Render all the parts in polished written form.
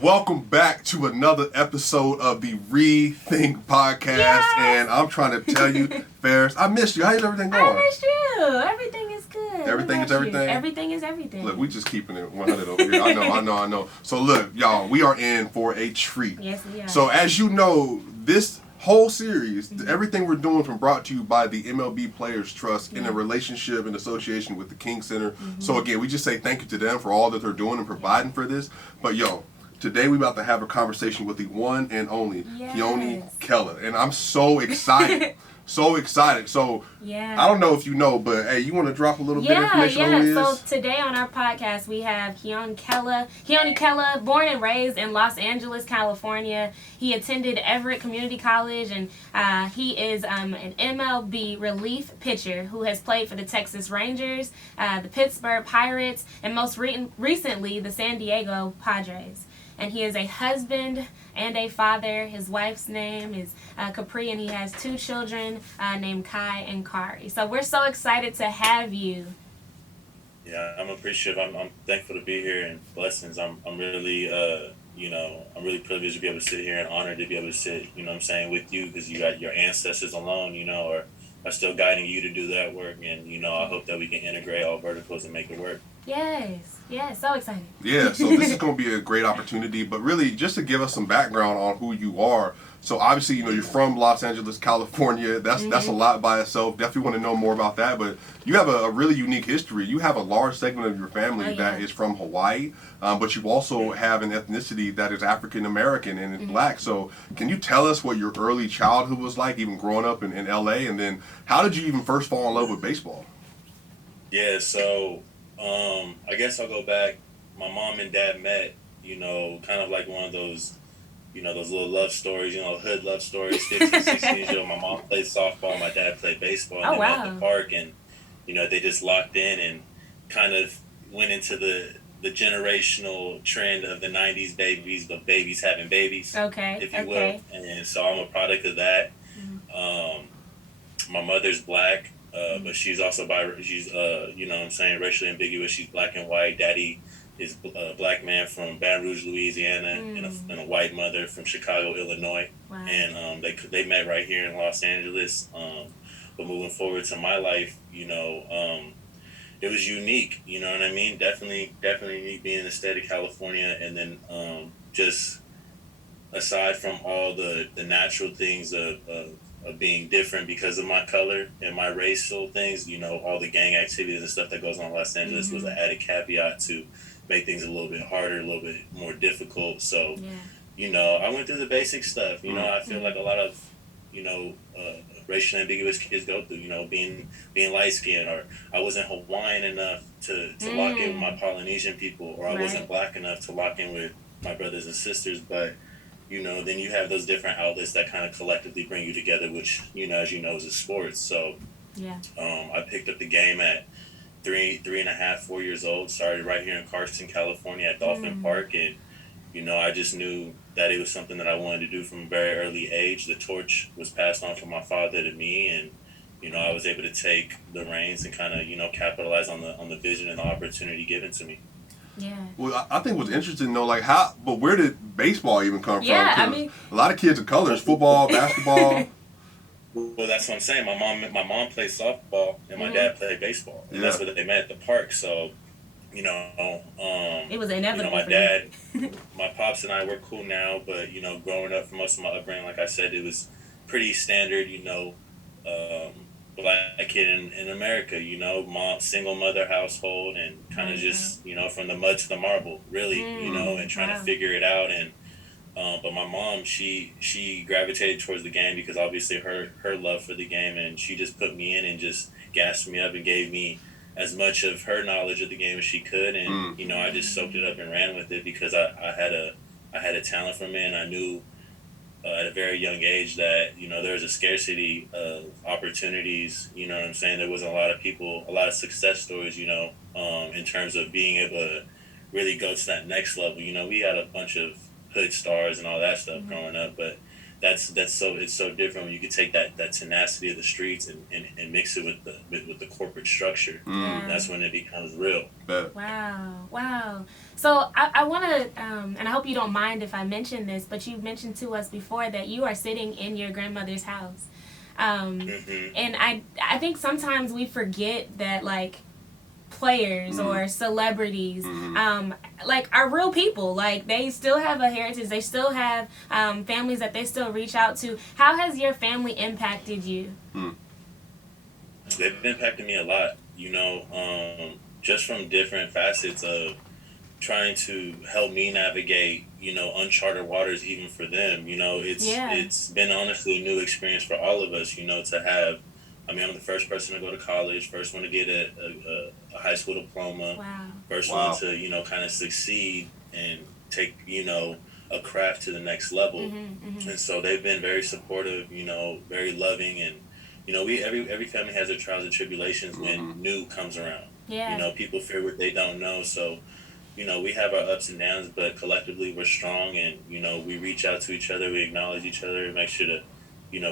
welcome back to another episode of the ReThink podcast. Yes! And I'm trying to tell you, Ferris, I missed you. How's everything going? I missed you. Everything is good. Everything is everything? Everything is everything. Look, we just keeping it 100 over here. I know. So look, y'all, we are in for a treat. Yes, we are. So as you know, this whole series, everything we're doing from brought to you by the MLB Players Trust in a relationship and association with the King Center. So again, we just say thank you to them for all that they're doing and providing for this. But yo, today we about to have a conversation with the one and only Keone Kela. And I'm so excited. So excited. So, I don't know if you know, but hey, you want to drop a little bit of information on who he is? So today on our podcast, we have Keone Kela, born and raised in Los Angeles, California. He attended Everett Community College, and he is an MLB relief pitcher who has played for the Texas Rangers, the Pittsburgh Pirates, and most recently, the San Diego Padres. And he is a husband and a father. His wife's name is Capri, and he has 2 children named Kai and Kari. So we're so excited to have you. Yeah, I'm appreciative. I'm thankful to be here, and blessings. I'm really, I'm really privileged to be able to sit here and honored to be able to sit, with you, because you got your ancestors alone, are still guiding you to do that work. And, I hope that we can integrate all verticals and make it work. Yes, so excited. Yeah, so this is going to be a great opportunity, but really just to give us some background on who you are. So obviously, you're from Los Angeles, California. That's a lot by itself. Definitely want to know more about that, but you have a really unique history. You have a large segment of your family that is from Hawaii, but you also have an ethnicity that is African American and black. So can you tell us what your early childhood was like, even growing up in LA, and then how did you even first fall in love with baseball? Yeah, so I guess I'll go back. My mom and dad met, kind of like one of those, those little love stories, hood love stories, 15, 16 years old. My mom played softball, my dad played baseball, and they met at the park, and, they just locked in and kind of went into the generational trend of the 90s babies, but babies having babies, if you will. And so I'm a product of that. My mother's black. But she's also racially ambiguous. She's black and white. Daddy is a black man from Baton Rouge, Louisiana, and a white mother from Chicago, Illinois. Wow. And they met right here in Los Angeles. But moving forward to my life, it was unique. You know what I mean? Definitely unique being in the state of California, and then just aside from all the natural things of being different because of my color and my racial things, all the gang activities and stuff that goes on in Los Angeles was an added caveat to make things a little bit harder, a little bit more difficult. So, I went through the basic stuff. I feel like a lot of, racially ambiguous kids go through, being light-skinned, or I wasn't Hawaiian enough to lock in with my Polynesian people, or I wasn't black enough to lock in with my brothers and sisters, but then you have those different outlets that kind of collectively bring you together, which, as you know, is a sports. So, I picked up the game at 3.5, 4 years old, started right here in Carson, California at Dolphin Park. And, I just knew that it was something that I wanted to do from a very early age. The torch was passed on from my father to me, and, I was able to take the reins and kind of, capitalize on the vision and the opportunity given to me. Yeah. Well, I think what's interesting though, but where did baseball even come from? I mean, a lot of kids of colors, football, basketball. Well, that's what I'm saying. My mom played softball and my dad played baseball, and that's where they met at the park. So, it was inevitable. My dad, my pops and I, we're cool now, but growing up for most of my upbringing, like I said, it was pretty standard. Black kid in America, mom, single mother household, and kind of just, from the mud to the marble, really, and trying to figure it out. And, but my mom, she gravitated towards the game because obviously her love for the game, and she just put me in and just gassed me up and gave me as much of her knowledge of the game as she could. And, I just soaked it up and ran with it because I had a talent from it, and I knew at a very young age that, there was a scarcity of opportunities, there wasn't a lot of people, a lot of success stories, in terms of being able to really go to that next level. We had a bunch of hood stars and all that stuff growing up, but it's so different when you can take that tenacity of the streets and mix it with the corporate structure. And that's when it becomes real. Wow. So I want to, and I hope you don't mind if I mention this, but you mentioned to us before that you are sitting in your grandmother's house. And I think sometimes we forget that, like, players or celebrities like are real people. Like, they still have a heritage, they still have families that they still reach out to. How has your family impacted you? They've impacted me a lot, just from different facets of trying to help me navigate, uncharted waters even for them. It's been honestly a new experience for all of us, to have. I mean, I'm the first person to go to college, first one to get a high school diploma, first one to, kind of succeed and take, a craft to the next level. And so they've been very supportive, very loving. And, every family has their trials and tribulations when new comes around. People fear what they don't know. So, we have our ups and downs, but collectively we're strong, and, we reach out to each other, we acknowledge each other, and make sure to,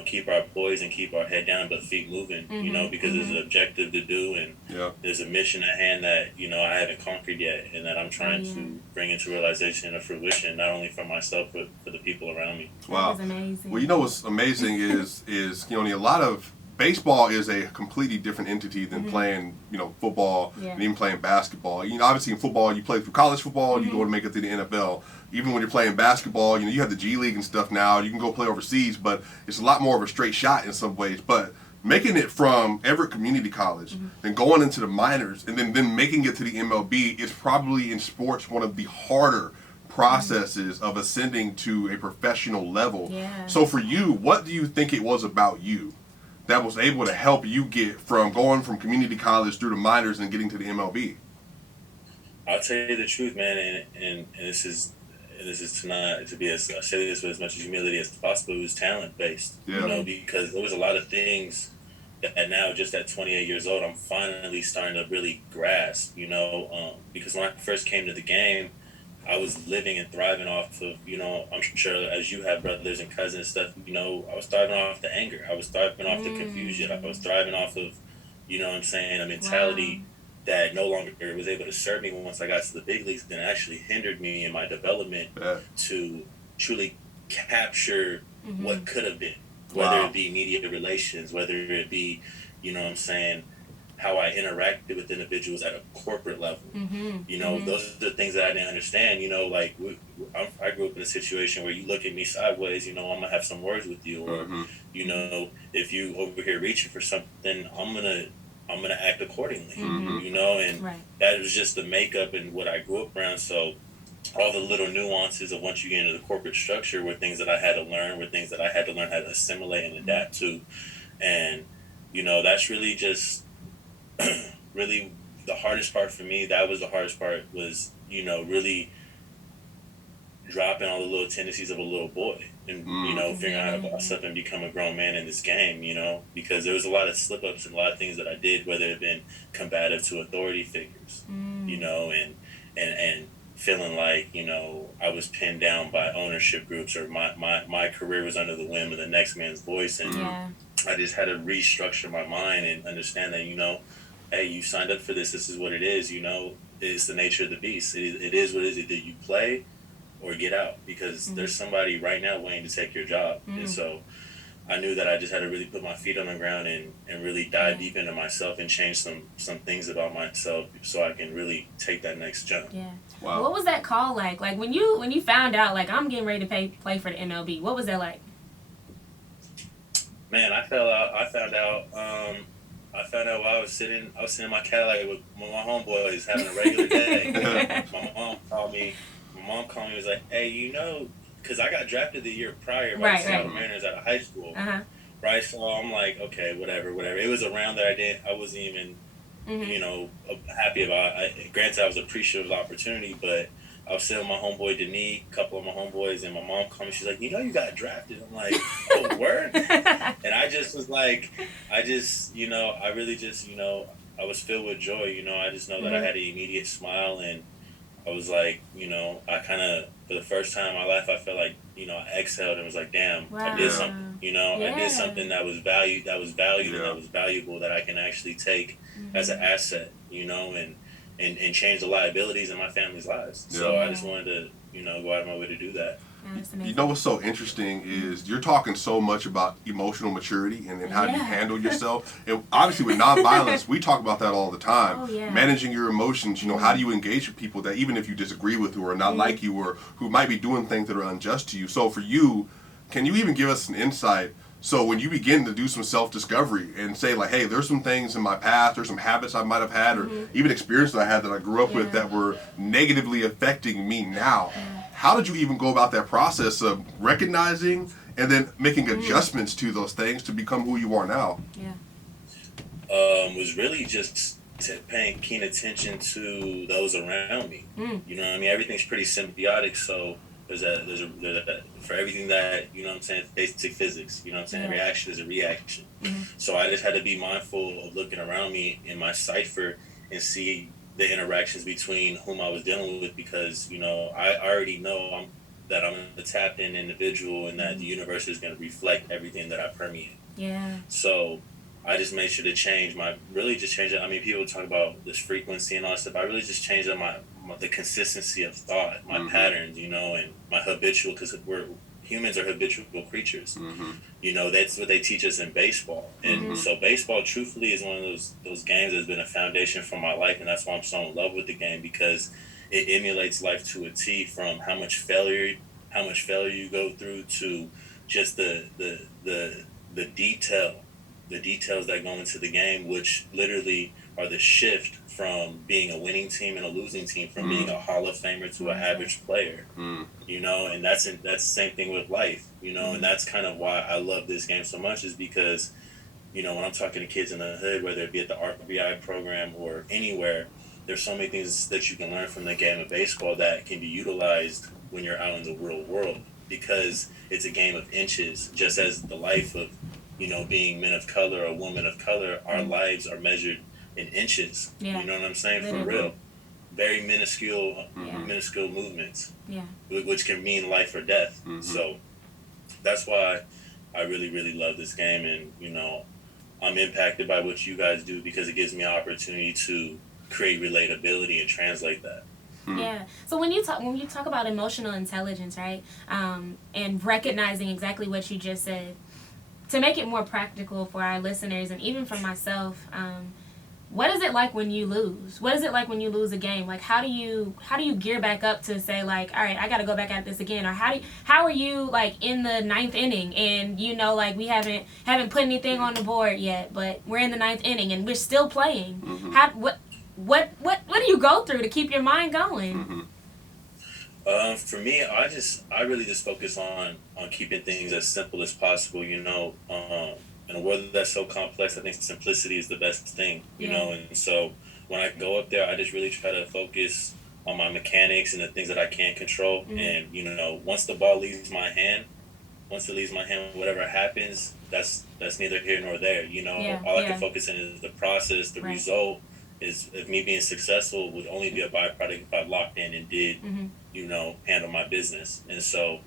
keep our poise and keep our head down but feet moving, because there's an objective to do, and there's a mission at hand that, I haven't conquered yet, and that I'm trying to bring into realization and fruition, not only for myself, but for the people around me. Wow. That is amazing. Well, what's amazing is a lot of baseball is a completely different entity than playing, football and even playing basketball. Obviously in football, you play through college football, you go to make it through the NFL. Even when you're playing basketball, you have the G League and stuff now. You can go play overseas, but it's a lot more of a straight shot in some ways. But making it from Everett Community College, then going into the minors, and then making it to the MLB is probably in sports one of the harder processes of ascending to a professional level. So for you, what do you think it was about you that was able to help you get from going from community college through the minors and getting to the MLB? I'll tell you the truth, man, and this is to be as I say this with as much humility as possible. It was talent based, because there was a lot of things that now, just at 28 years old, I'm finally starting to really grasp. Because when I first came to the game, I was living and thriving off of, I'm sure as you have brothers and cousins and stuff, I was thriving off the anger. I was thriving off the confusion. I was thriving off of, a mentality that no longer was able to serve me once I got to the big leagues, and actually hindered me in my development to truly capture what could have been, whether it be media relations, whether it be, how I interacted with individuals at a corporate level. Those are the things that I didn't understand. I grew up in a situation where you look at me sideways, I'm gonna have some words with you, or if you over here reaching for something, I'm gonna act accordingly. And that was just the makeup and what I grew up around. So all the little nuances of once you get into the corporate structure were things that I had to learn, were things that I had to learn how to assimilate and adapt to. And that's really just really the hardest part for me. That was the hardest part, was really dropping all the little tendencies of a little boy, and figuring out how to boss up and become a grown man in this game, because there was a lot of slip ups and a lot of things that I did, whether it been combative to authority figures, and feeling like I was pinned down by ownership groups, or my career was under the whim of the next man's voice, and I just had to restructure my mind and understand that hey, you signed up for this. This is what it is. It's the nature of the beast. It is what it is. Either you play or get out, because there's somebody right now waiting to take your job. And so I knew that I just had to really put my feet on the ground and really dive deep into myself and change some things about myself, so I can really take that next jump. Wow. What was that call like? Like when you found out, like, I'm getting ready to play for the MLB, what was that like? Man, I found out while I was sitting in my Cadillac with my homeboys having a regular day. My mom called me. And was like, hey, because I got drafted the year prior by the Seattle Mariners out of high school. Right? So I'm like, okay, whatever. It was a round that I wasn't even, happy about. Granted, I was appreciative of the opportunity, but I was sitting with my homeboy Denis, a couple of my homeboys, and my mom called me. She's like, you got drafted. I'm like, oh, word? And I just was like, I really just, I was filled with joy. I just know that I had an immediate smile, and I was like, I kind of, for the first time in my life, I felt like, I exhaled and was like, damn, Wow. I did something. I did something that was valued, and that was valuable, that I can actually take as an asset, and change the liabilities in my family's lives. Yeah. So I just wanted to, go out of my way to do that. You know what's so interesting is you're talking so much about emotional maturity and how you handle yourself. And obviously with nonviolence, we talk about that all the time. Oh, yeah. Managing your emotions, how do you engage with people that even if you disagree with, who are not like you, or who might be doing things that are unjust to you. So for you, can you even give us an insight? So when you begin to do some self-discovery and say like, hey, there's some things in my past, there's some habits I might have had, or even experiences I had that I grew up with that were negatively affecting me now. How did you even go about that process of recognizing and then making adjustments to those things to become who you are now? Was really just paying keen attention to those around me. You know what I mean? Everything's pretty symbiotic, so there's a for everything that, basic physics, every action is a reaction. So I just had to be mindful of looking around me in my cipher and see the interactions between whom I was dealing with, because, I already know that I'm a tapped in individual, and that the universe is going to reflect everything that I permeate. Yeah. So I just made sure to change it. I mean, people talk about this frequency and all that stuff. I really just changed the consistency of thought, my patterns, and my habitual, because humans are habitual creatures. That's what they teach us in baseball. And so baseball, truthfully, is one of those games that's been a foundation for my life. And that's why I'm so in love with the game, because it emulates life to a T, from how much failure you go through to just the details that go into the game, which literally are the shift from being a winning team and a losing team, from being a Hall of Famer to an average player. And that's the same thing with life, and that's kind of why I love this game so much, is because, when I'm talking to kids in the hood, whether it be at the RBI program or anywhere, there's so many things that you can learn from the game of baseball that can be utilized when you're out in the real world, because it's a game of inches. Just as the life of, being men of color or women of color, our lives are measured in inches. You know what I'm saying? For real. Very minuscule movements, which can mean life or death. So that's why I really, really love this game. And, I'm impacted by what you guys do, because it gives me an opportunity to create relatability and translate that. Yeah. So when you talk about emotional intelligence, right, and recognizing exactly what you just said, to make it more practical for our listeners and even for myself, what is it like when you lose? What is it like when you lose a game? Like, how do you gear back up to say, like, all right, I got to go back at this again? Or how are you, like, in the 9th inning and, like, we haven't put anything on the board yet, but we're in the 9th inning and we're still playing. What do you go through to keep your mind going? For me, I really just focus on keeping things as simple as possible. In a world that's so complex, I think simplicity is the best thing. And so when I go up there, I just really try to focus on my mechanics and the things that I can't control. And once the ball leaves my hand, whatever happens, that's neither here nor there. All I can focus on is the process. The result is, if me being successful, would only be a byproduct if I locked in and did, handle my business. And so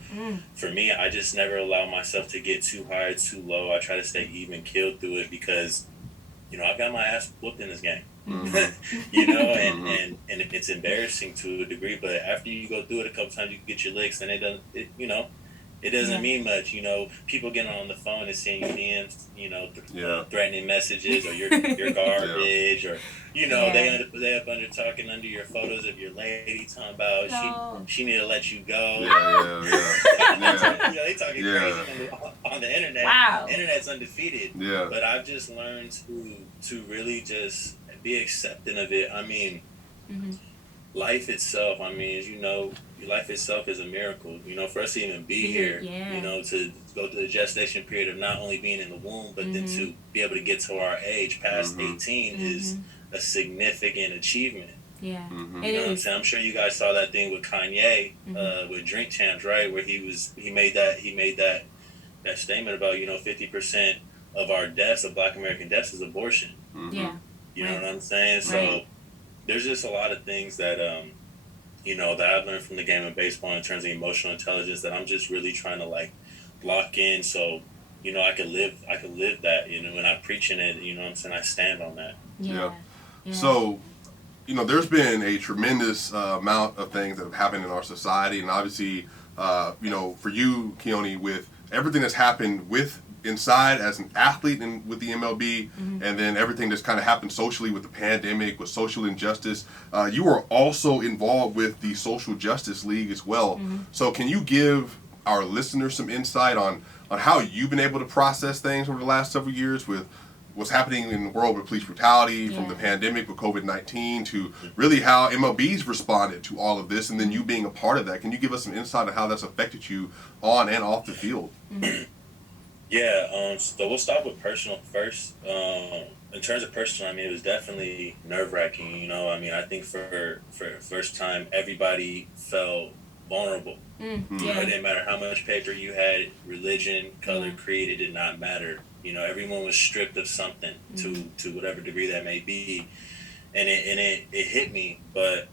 for me, I just never allow myself to get too high or too low. I try to stay even keeled through it, because, I've got my ass whooped in this game, and it's embarrassing to a degree, but after you go through it a couple times, you get your licks, and it doesn't mean much. People getting on the phone and seeing your DMs, threatening messages, or you're garbage, or they up under talking under your photos of your lady, talking about she need to let you go. They talking crazy on the internet. Wow. The internet's undefeated. Yeah. But I've just learned to really just be accepting of it. I mean, life itself, life itself is a miracle, for us to even be here, to go through the gestation period of not only being in the womb, but then to be able to get to our age past 18 is a significant achievement. Yeah. You know what I'm saying? I'm sure you guys saw that thing with Kanye, with Drink Champs, right? Where he made that statement about, 50% of our deaths, of Black American deaths, is abortion. Yeah. You know what I'm saying? So there's just a lot of things that that I've learned from the game of baseball in terms of emotional intelligence that I'm just really trying to like lock in. So, I could live that, when I'm preaching it, what I'm saying, I stand on that. Yeah. So, there's been a tremendous amount of things that have happened in our society, and obviously, for you, Keone, with everything that's happened with inside as an athlete and with the MLB, and then everything that's kind of happened socially with the pandemic, with social injustice, you are also involved with the Social Justice League as well. So can you give our listeners some insight on how you've been able to process things over the last several years with what's happening in the world with police brutality, from the pandemic with COVID-19 to really how MLB's responded to all of this, and then you being a part of that? Can you give us some insight on how that's affected you on and off the field? Yeah, so we'll start with personal first. In terms of personal, it was definitely nerve-wracking, I think for the first time, everybody felt vulnerable. It didn't matter how much paper you had, religion, color, creed, it did not matter. Everyone was stripped of something to whatever degree that may be. And it hit me, but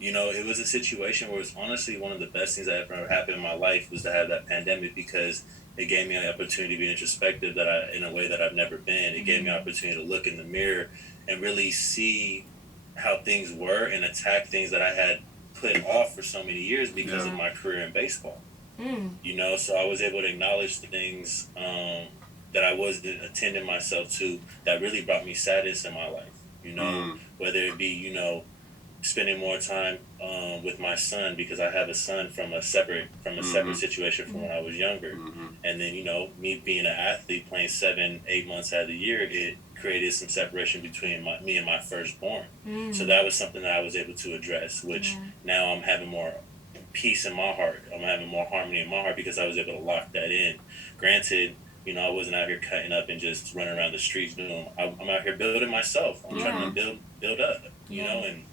it was a situation where it was honestly one of the best things that ever happened in my life was to have that pandemic, because it gave me an opportunity to be introspective in a way that I've never been. It gave me an opportunity to look in the mirror and really see how things were and attack things that I had put off for so many years because of my career in baseball. So I was able to acknowledge the things that I wasn't attending myself to that really brought me sadness in my life. Whether it be, spending more time with my son, because I have a son from a separate situation from when I was younger. And then, me being an athlete playing 7-8 months out of the year, it created some separation between me and my firstborn. So that was something that I was able to address, which now I'm having more peace in my heart. I'm having more harmony in my heart because I was able to lock that in. Granted, I wasn't out here cutting up and just running around the streets doing. I'm out here building myself. I'm trying to build up, and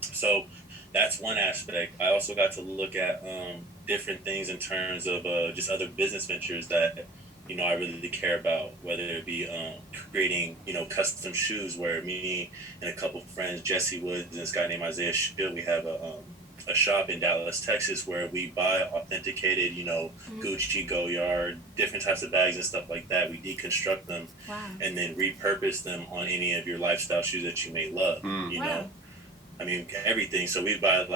so that's one aspect. I also got to look at different things in terms of just other business ventures that I really care about, whether it be creating custom shoes, where me and a couple of friends, Jesse Woods and this guy named Isaiah Shield, we have a shop in Dallas, Texas, where we buy authenticated, Gucci, Goyard, different types of bags and stuff like that. We deconstruct them and then repurpose them on any of your lifestyle shoes that you may love, know. Everything. So we buy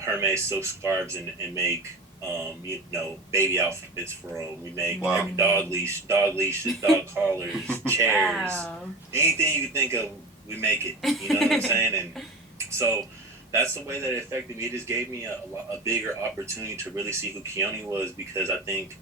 Hermes silk scarves and make baby outfits for them. We make dog leashes, dog collars, chairs, anything you can think of, we make it. You know what I'm saying? And so that's the way that it affected me. It just gave me a bigger opportunity to really see who Keone was, because I think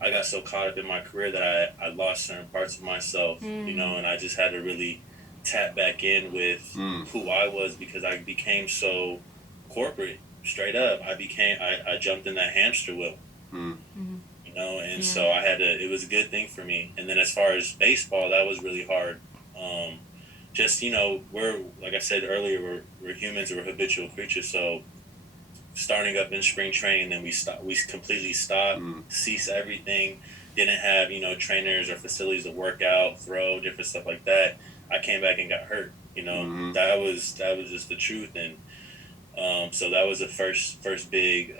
I got so caught up in my career that I lost certain parts of myself, and I just had to really tap back in with who I was, because I became so corporate, straight up. I jumped in that hamster wheel, and so I had to, it was a good thing for me. And then as far as baseball, that was really hard. Just, we're, like I said earlier, we're humans, we're habitual creatures. So starting up in spring training, then we completely stopped, ceased everything, didn't have, trainers or facilities to work out, throw, different stuff like that. I came back and got hurt, that was just the truth. And so that was the first big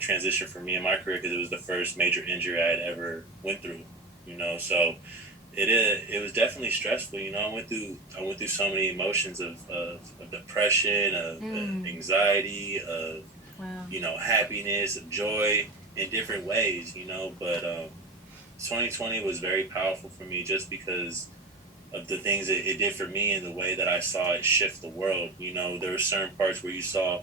transition for me in my career, because it was the first major injury I had ever went through, so it was definitely stressful. I went through so many emotions of depression, of anxiety, of happiness, of joy in different ways, but 2020 was very powerful for me, just because of the things it did for me and the way that I saw it shift the world. There were certain parts where you saw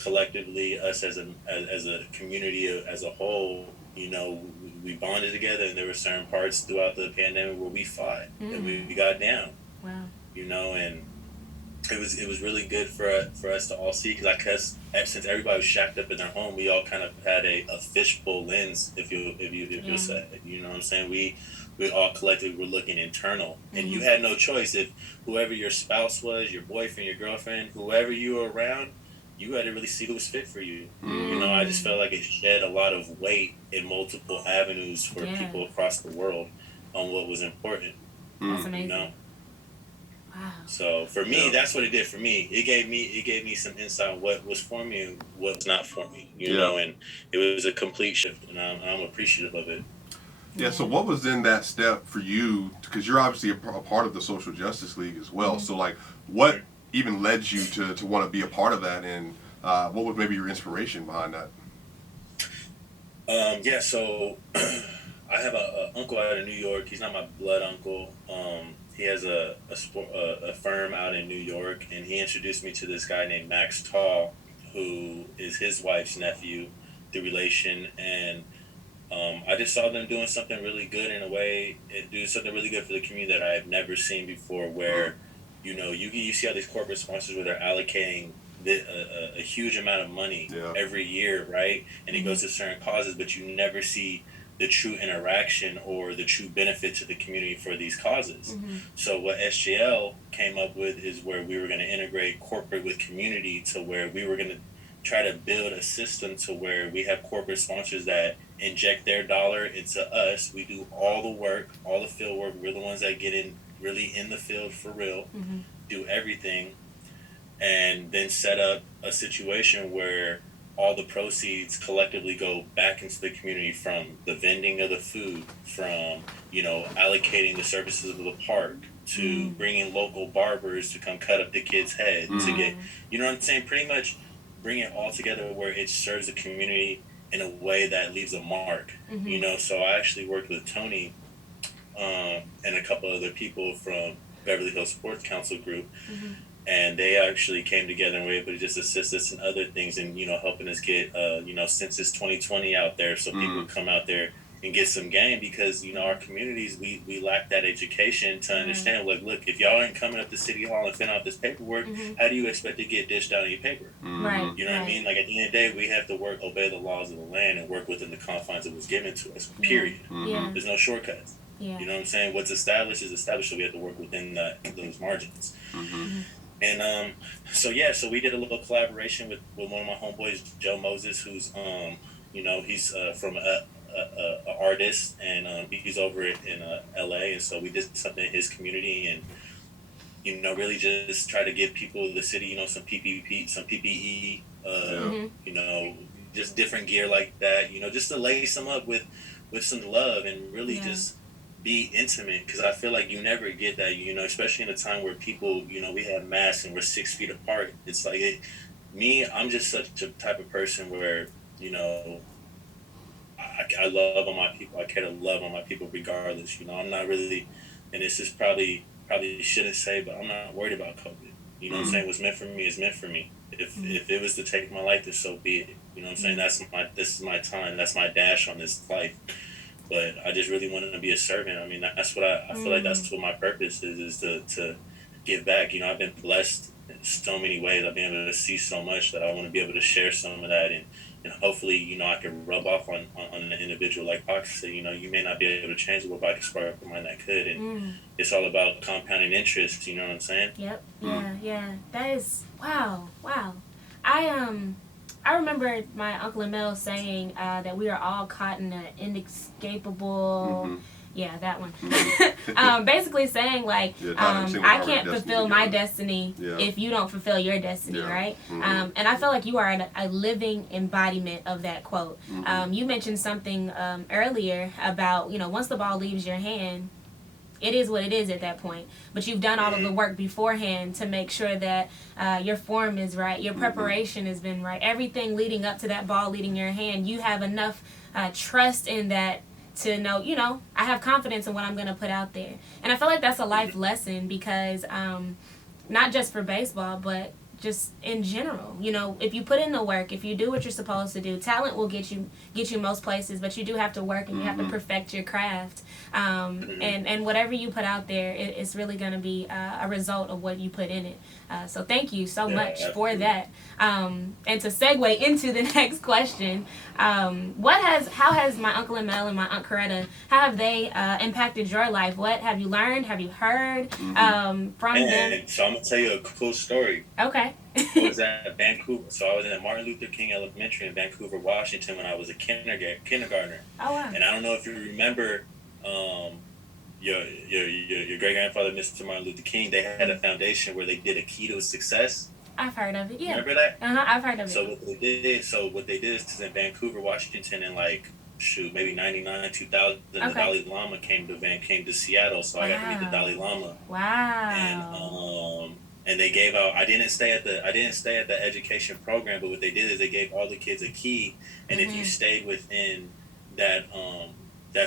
collectively us as a community as a whole, we bonded together, and there were certain parts throughout the pandemic where we fought and we got down. And it was really good for us to all see, because since everybody was shacked up in their home, we all kind of had a fishbowl lens, if you'll say, what I'm saying. We all collectively were looking internal, and you had no choice. If whoever your spouse was, your boyfriend, your girlfriend, whoever you were around, you had to really see who was fit for you. I just felt like it shed a lot of weight in multiple avenues for people across the world on what was important. That's amazing. Wow. So for me, that's what it did for me. It gave me some insight on what was for me and what's not for me, you know, and it was a complete shift, and I'm appreciative of it. Yeah, so what was in that step for you? Because you're obviously a part of the Social Justice League as well. So, like, what even led you to want to be a part of that, and what was maybe your inspiration behind that? Yeah, so I have a uncle out of New York. He's not my blood uncle. He has a firm out in New York, and he introduced me to this guy named Max Tall, who is his wife's nephew through relation, and I just saw them doing something really good in a way, and doing something really good for the community that I have never seen before. Where, you know, you see all these corporate sponsors where they're allocating a huge amount of money every year, right? And it goes to certain causes, but you never see the true interaction or the true benefit to the community for these causes. So what SGL came up with is where we were going to integrate corporate with community, to where we were going to try to build a system to where we have corporate sponsors that inject their dollar into us. We do all the work, all the field work. We're the ones that get in really in the field for real, do everything, and then set up a situation where all the proceeds collectively go back into the community, from the vending of the food, from, you know, allocating the services of the park, to bringing local barbers to come cut up the kids' head, to get, you know what I'm saying, pretty much bring it all together where it serves the community in a way that leaves a mark, you know. So I actually worked with Tony and a couple other people from Beverly Hills Sports Council group, and they actually came together and were able to just assist us in other things, and, you know, helping us get, you know, Census 2020 out there, so people would come out there and get some game, because, you know, our communities, we lack that education to understand, like, look, if y'all ain't coming up to City Hall and filling out this paperwork, how do you expect to get dished out on your paper? Right. You know what I mean? Like, at the end of the day, we have to obey the laws of the land and work within the confines that was given to us, period. There's no shortcuts. You know what I'm saying? What's established is established, so we have to work within those margins. And so we did a little collaboration with one of my homeboys, Joe Moses, who's you know, he's from a artist, and he's over in LA, and so we did something in his community, and, you know, really just try to give people in the city, you know, some PPE, you know, just different gear like that, you know, just to lace them up with some love, and really just be intimate, because I feel like you never get that, you know, especially in a time where people, you know, we have masks and we're 6 feet apart. It's like, I'm just such a type of person where, you know, I love on my people. I care to love on my people regardless. You know, I'm not really, and this is probably shouldn't say, but I'm not worried about COVID. You know what I'm saying? What's meant for me is meant for me. If it was to take my life, then so be it. You know what I'm saying? This is my time. That's my dash on this life. But I just really wanted to be a servant. I mean, that's what I feel like that's what my purpose is to give back. You know, I've been blessed in so many ways. I've been able to see so much that I want to be able to share some of that, and hopefully, you know, I can rub off on an individual like Box said. You know, you may not be able to change it, but I can spark a mind that could, and it's all about compounding interest. You know what I'm saying? Yep. Yeah. That is wow. I remember my Uncle Emil saying that we are all caught in an inescapable. Yeah, that one. Basically saying, like, I can't fulfill my destiny if you don't fulfill your destiny, right? And I feel like you are a living embodiment of that quote. You mentioned something earlier about, you know, once the ball leaves your hand, it is what it is at that point. But you've done all of the work beforehand to make sure that your form is right, your preparation has been right, everything leading up to that ball leading your hand. You have enough trust in that to know, you know, I have confidence in what I'm going to put out there. And I feel like that's a life lesson, because not just for baseball, but just in general, you know, if you put in the work, if you do what you're supposed to do, talent will get you most places, but you do have to work, and you have to perfect your craft. And whatever you put out there, it's really going to be a result of what you put in it. So thank you so much for that. And to segue into the next question, how has my Uncle Emil and my Aunt Coretta, how have they impacted your life? What have you learned? Have you heard from them? So I'm going to tell you a cool story. Okay. I was at Vancouver. So I was at Martin Luther King Elementary in Vancouver, Washington, when I was a kindergartner. Oh, wow. And I don't know if you remember, your great grandfather, Mr. Martin Luther King, they had a foundation where they did a key to success. I've heard of it. Yeah. Remember that? I've heard of it. So what they did is in Vancouver, Washington, in like maybe 99, 2000, the Dalai Lama came to Seattle, so I got to meet the Dalai Lama. Wow. And they gave out. I didn't stay at the education program, but what they did is they gave all the kids a key, and if you stayed within that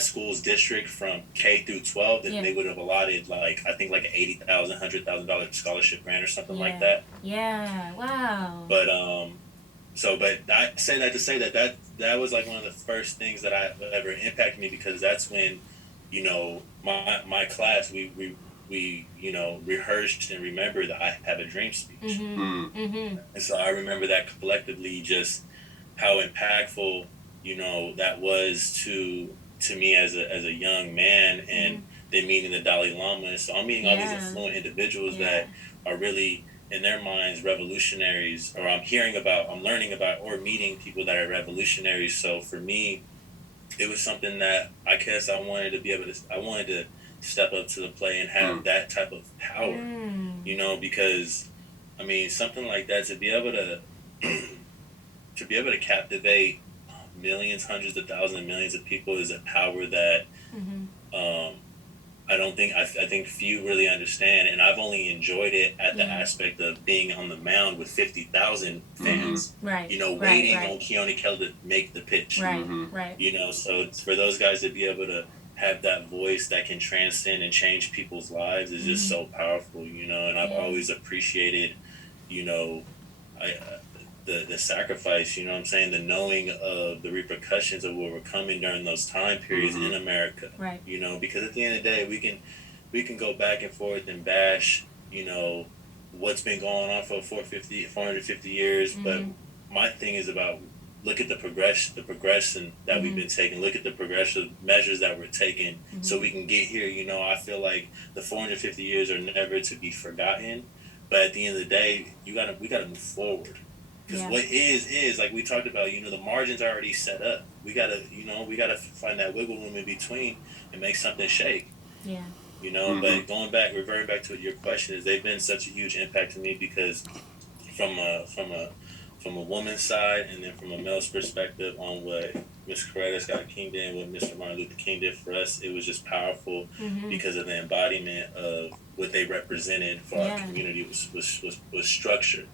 school's district from K through 12, then they would have allotted like $80,000, $100,000 scholarship grant or something like that. Yeah. Wow. But I say that to say that was like one of the first things that ever impacted me, because that's when, my class we rehearsed and remembered the I Have a Dream speech. And so I remember that collectively, just how impactful that was to me as a young man, and then meeting the Dalai Lama. So I'm meeting all these influent individuals that are really, in their minds, revolutionaries, or I'm learning about, or meeting people that are revolutionaries. So for me, it was something that I guess I wanted to step up to the plate and have that type of power, because I mean, something like that, to be able to captivate millions, hundreds of thousands, millions of people, is a power that I think few really understand. And I've only enjoyed it at the aspect of being on the mound with 50,000 fans, waiting on Keone Kela to make the pitch. So for those guys to be able to have that voice that can transcend and change people's lives is just so powerful, and I've always appreciated, the sacrifice, what I'm saying, the knowing of the repercussions of what were coming during those time periods in America, because at the end of the day, we can go back and forth and bash, what's been going on for 450 years, but my thing is about, look at the progression that we've been taking. Look at the progressive measures that we're taking so we can get here. I feel like the 450 years are never to be forgotten, but at the end of the day, we gotta move forward. Because what is like we talked about, the margins are already set up. We gotta find that wiggle room in between and make something shake. Yeah. But reverting back to your question, is they've been such a huge impact to me, because from a woman's side, and then from a male's perspective, on what Miss Coretta Scott King did and what Mr. Martin Luther King did for us, it was just powerful because of the embodiment of what they represented for our community was structure.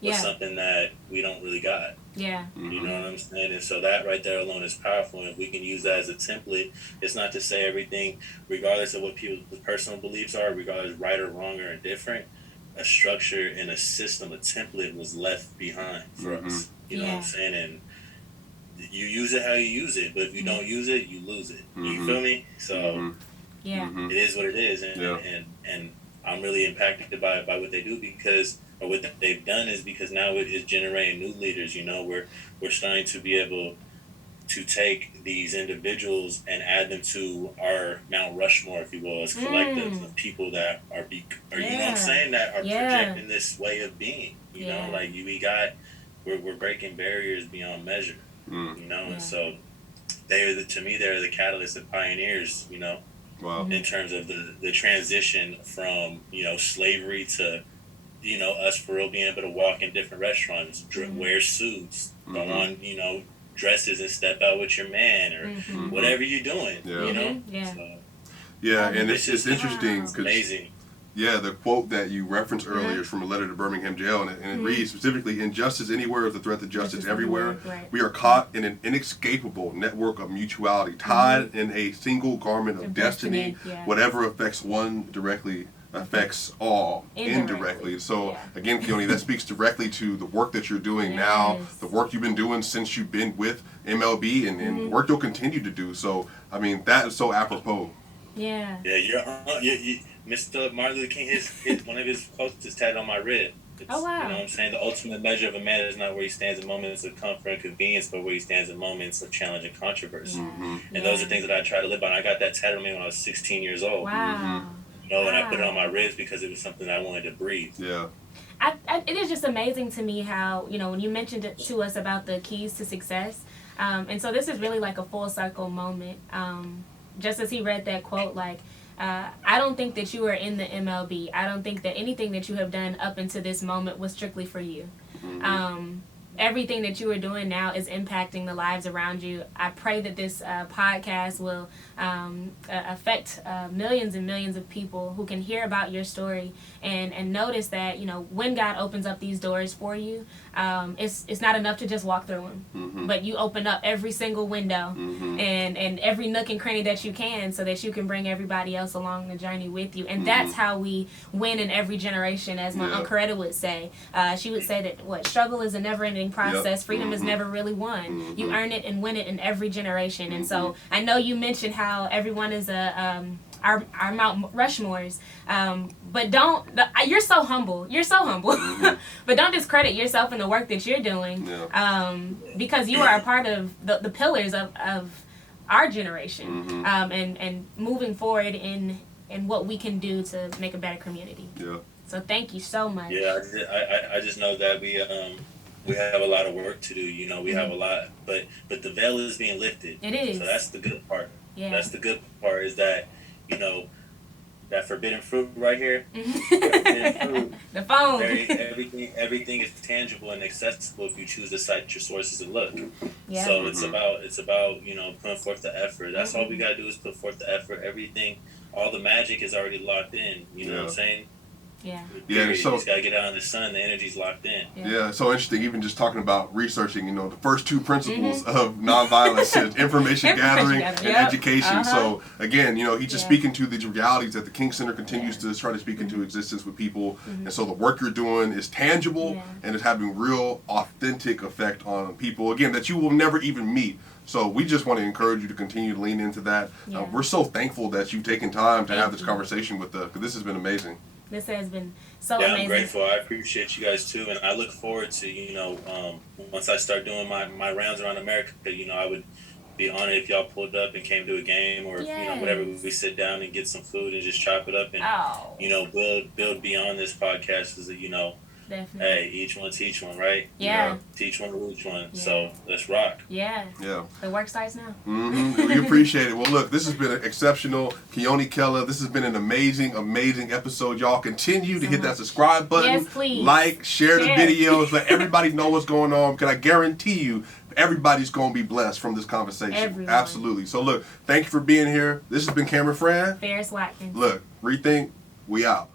Was something that we don't really got. You know what I'm saying? And so that right there alone is powerful, and if we can use that as a template, it's not to say everything, regardless of what people's personal beliefs are, regardless right or wrong or indifferent, a structure and a system, a template was left behind for us. You know what I'm saying? And you use it how you use it, but if you don't use it, you lose it. You feel me? So it is what it is, and I'm really impacted by what they do, because, or what they've done is, because now it is generating new leaders. We're starting to be able to take these individuals and add them to our Mount Rushmore, if you will, as collective of people that are you know what I'm saying, that are projecting this way of being. Like we're breaking barriers beyond measure. And so they're the catalysts and pioneers. Wow. In terms of the transition from slavery to us for real being able to walk in different restaurants, wear suits, go on dresses and step out with your man, or whatever you're doing. And it's interesting because amazing. The quote that you referenced earlier is from a letter to Birmingham jail, and it reads specifically, "Injustice anywhere is a threat to justice everywhere. We are caught in an inescapable network of mutuality, tied in a single garment of destiny. Whatever affects one directly affects all indirectly." So again, Keone, that speaks directly to the work that you're doing now, the work you've been doing since you've been with MLB, and work you'll continue to do. So I mean, that is so apropos. Mr. Martin Luther King, his one of his quotes is tatted on my rib. You know what I'm saying? The ultimate measure of a man is not where he stands in moments of comfort and convenience, but where he stands in moments of challenge and controversy. And those are things that I try to live by. And I got that tattooed on me when I was 16 years old. And I put it on my ribs because it was something I wanted to breathe. It is just amazing to me how, when you mentioned it to us about the keys to success, and so this is really like a full circle moment. Just as he read that quote, like, I don't think that you are in the MLB. I don't think that anything that you have done up until this moment was strictly for you. Everything that you are doing now is impacting the lives around you. I pray that this podcast will affect millions and millions of people who can hear about your story and notice that, you know, when God opens up these doors for you, it's not enough to just walk through them, but you open up every single window and every nook and cranny that you can so that you can bring everybody else along the journey with you. And that's how we win in every generation, as my Aunt Coretta would say. She would say that struggle is a never-ending process. Freedom is never really won. You earn it and win it in every generation. And so I know you mentioned how everyone is our Mount Rushmores, but you're so humble. You're so humble. But don't discredit yourself in the work that you're doing, because you are a part of the pillars of our generation, and moving forward in what we can do to make a better community. So thank you so much. I just know that we have a lot of work to do. You know, we have a lot, but the veil is being lifted. It is. So that's the good part. Yeah. That's the good part, is that, you know, that forbidden fruit right here. Forbidden fruit. The phone. Everything is tangible and accessible if you choose to cite your sources and look. Yeah. So it's about, you know, putting forth the effort. That's all we gotta do is put forth the effort. Everything, all the magic is already locked in. You know what I'm saying? Yeah. Yeah. So you just gotta get out in the sun. The energy's locked in. Yeah. So interesting. Even just talking about researching, you know, the first two principles of nonviolence is information gathering and education. So again, you know, he's just speaking to these realities that the King Center continues to try to speak into existence with people. And so the work you're doing is tangible and is having real, authentic effect on people. Again, that you will never even meet. So we just want to encourage you to continue to lean into that. We're so thankful that you've taken time to have this conversation with us, because this has been amazing. This has been so amazing. I'm grateful. I appreciate you guys too, and I look forward to, you know, once I start doing my rounds around America, you know, I would be honored if y'all pulled up and came to a game, or you know, whatever. We sit down and get some food and just chop it up and you know, build beyond this podcast. Is that, you know, hey, each one teach one, right? Teach one, reach one. So let's rock. The work starts now. We appreciate it. Well, look, this has been exceptional. Keone, Kela, this has been an amazing episode. Y'all continue to hit that subscribe button. Yes, please. Like, share the videos, let everybody know what's going on, because I guarantee you everybody's going to be blessed from this conversation. Everyone. Absolutely. So look, thank you for being here. This has been Cameron Fran. Ferris Watkins. Look, ReThink, we out.